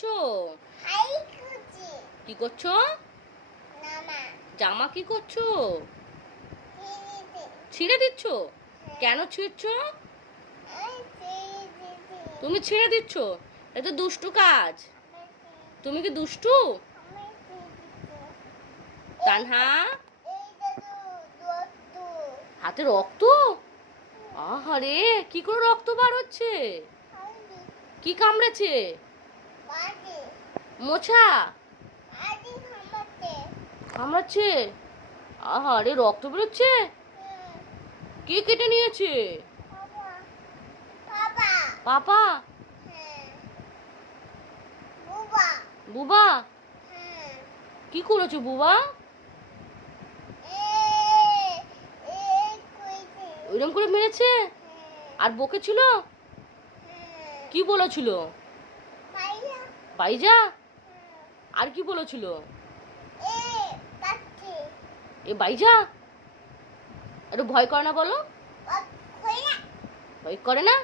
করছো? কি করছো? জামা কি করছো? ছিঁড়ে দিচ্ছ? কেন ছিঁড়ছো? তুমি ছিঁড়ে দিচ্ছ? এটা তো দুষ্টু কাজ। তুমি কি দুষ্টু? তানহা, হাতে রক্ত? আহারে, কি করে রক্ত বার হচ্ছে? কি কামড়েছে? মোছা কামড়াচ্ছে? আহারে, রক্ত বেরোচ্ছে? কে কেটে নিয়েছে? পাপা? বুবা? কি করেছো বুবা? ওইরকম করে মেরেছে? আর বকেছিল? কি বলেছিল? বাইজা? আর কি বলেছিল? এ বাইজা? একটু ভয় করে না বলো? ভয় করে না?